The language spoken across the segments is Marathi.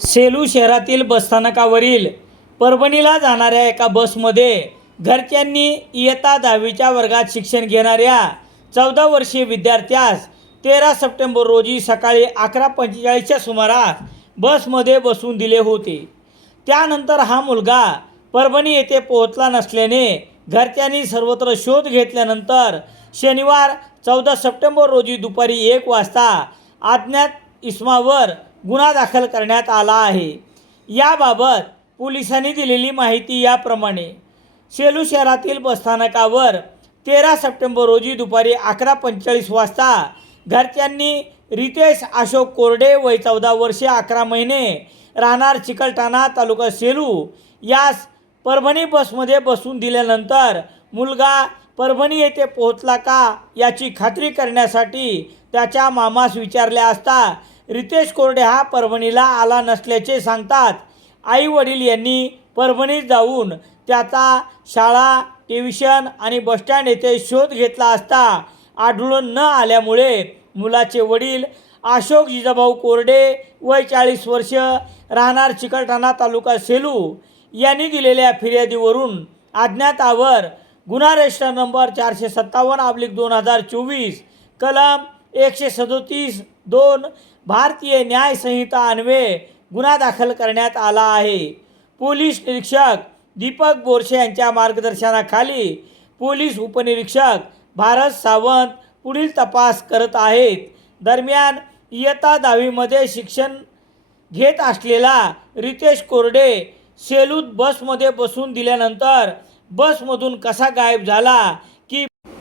सेलू शहरातील बसस्थानकावरील परभणीला जाणाऱ्या एका बसमध्ये घरच्यांनी इयत्ता दहावीच्या वर्गात शिक्षण घेणाऱ्या चौदा वर्षीय विद्यार्थ्यास तेरा सप्टेंबर रोजी सकाळी अकरा पंचेचाळीसच्या सुमारास बसमध्ये बसवून दिले होते. त्यानंतर हा मुलगा परभणी येथे पोहोचला नसल्याने घरच्यांनी सर्वत्र शोध घेतल्यानंतर शनिवार चौदा सप्टेंबर रोजी दुपारी एक वाजता अज्ञात इसमावर गुन्हा दाखल करण्यात आला आहे. याबाबत पोलिसांनी दिलेली माहिती याप्रमाणे सेलू शहरातील बसस्थानकावर तेरा सप्टेंबर रोजी दुपारी अकरा पंचेचाळीस वाजता घरच्यांनी रितेश अशोक कोरडे वय चौदा वर्षे अकरा महिने राहणार चिकलठाणा तालुका सेलू यास परभणी बसमध्ये बसून दिल्यानंतर मुलगा परभणी येथे पोहोचला का याची खात्री करण्यासाठी त्याच्या मामास विचारले असता रितेश कोरडे हा परभणीला आला नसल्याचे सांगतात. आई वडील यांनी परभणीत जाऊन त्याचा शाळा ट्युशन आणि बसस्टँड येथे शोध घेतला असता. आढळून न आल्यामुळे मुलाचे वडील अशोक जिजाभाऊ कोरडे वय चाळीस वर्ष राहणार चिकलठाणा तालुका सेलू. यांनी दिलेल्या फिर्यादीवरून अज्ञातावर गुन्हा रजिस्टर नंबर चारशे सत्तावन्न अब्लिक दोन हजार चोवीस कलम एकशे सदोतीस दोन भारतीय न्याय संहिता अन्वये गुन्हा दाखल करण्यात आला आहे. पोलीस निरीक्षक दीपक बोरसे यांच्या मार्गदर्शनाखाली पोलीस उपनिरीक्षक भारत सावंत पुढील तपास करत आहेत. दरम्यान इयत्ता दहावीमध्ये शिक्षण घेत असलेला रितेश कोरडे सेलूत बसमध्ये बसून दिल्यानंतर बसमधून कसा गायब झाला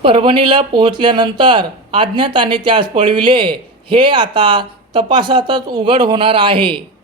परभणीला पोहोचल्यानंतर अज्ञाताने त्यास पळविले. हे आता तपासातच उघड होणार आहे.